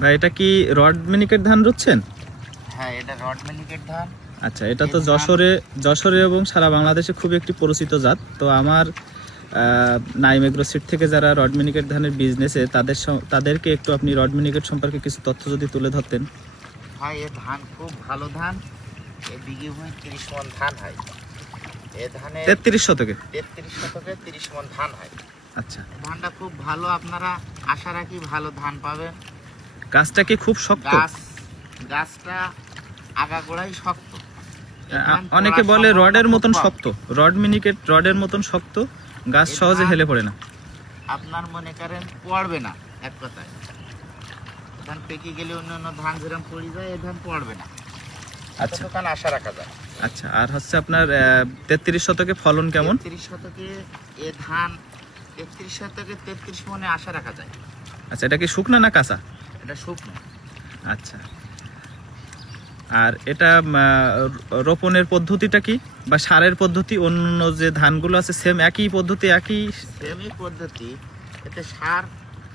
ভাই এটা কি রড মিনিকেট ধান রুচ্ছেন? হ্যাঁ, এটা রড মিনিকেট ধান। আচ্ছা, এটা তো যশোরে এবং সারা বাংলাদেশে খুব একটি পরিচিত জাত। তো আমার নাইম এগ্রো সিড থেকে যারা রড মিনিকেট ধানের বিজনেসে তাদেরকে একটু আপনি রড মিনিকেট সম্পর্কে কিছু তথ্য যদি তুলে ধরতেন। ভাই, এ ধান খুব ভালো ধান। এ বিঘে ভূমি 30 মণ ধান হয়। এ ধানে 33 শতকে 33 শতকে 30 মণ ধান হয়। আচ্ছা, ধানটা খুব ভালো, আপনারা আশা রাখি ভালো ধান পাবেন। গাছটা কি খুব শক্ত? গাছটা আগাগোড়াই শক্ত। অনেকে বলে রডের মতন শক্ত, রড মিনিকেট রডের মতন শক্ত, গাছ সহজে হেলে পড়ে না। আপনার মনে করেন পড়বে না, এক কথায় ধান পেকে গেলে অন্যান্য ধান যেরকম পড়ে যায়, এ ধান পড়বে না। আচ্ছা, দোকান আশা রাখা যায়। আচ্ছা, আর হচ্ছে আপনার 33 শতকে ফলন কেমন? 33 শতকে এ ধান 33 শতকে 33 মণে আশা রাখা যায়। আচ্ছা, এটা কি শুকনা না কাঁচা? এটা শুকনো। আচ্ছা, আর এটা রোপণের পদ্ধতিটা কি বা সারের পদ্ধতি? অন্য যে ধানগুলো আছে সেম একই পদ্ধতি? সেমই পদ্ধতি। এতে সার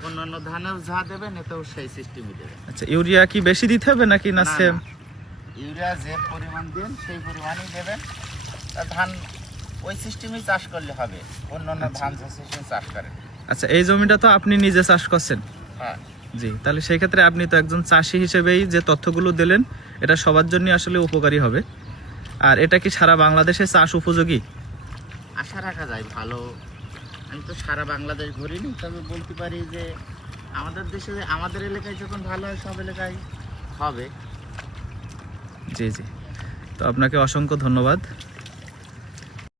অন্যান্য ধানেও যা দেবেন এতেও সেই সিস্টেমই দেবেন। আচ্ছা, ইউরিয়া কি বেশি দিতে হবে নাকি না সেম? ইউরিয়া যে পরিমাণ দেন সেই পরিমাণই দেবেন। ধান ওই সিস্টেমেই চাষ করলে হবে, অন্যান্য ধান যে সিস্টেমে চাষ করেন। আচ্ছা, এই জমিটা তো আপনি নিজে চাষ করছেন? হ্যাঁ। জি, তাহলে সেই ক্ষেত্রে আপনি তো একজন চাষি হিসেবেই যে তথ্যগুলো দিলেন এটা সবার জন্য আসলে উপকারী হবে। আর এটা কি সারা বাংলাদেশে চাষ উপযোগী? আশা রাখা যায় ভালো। আমি তো সারা বাংলাদেশ ঘুরিনি, তবে বলতে পারি যে আমাদের দেশে, আমাদের এলাকায় যখন ভালো হয় সব এলাকায় হবে। জি জি, তো আপনাকে অসংখ্য ধন্যবাদ।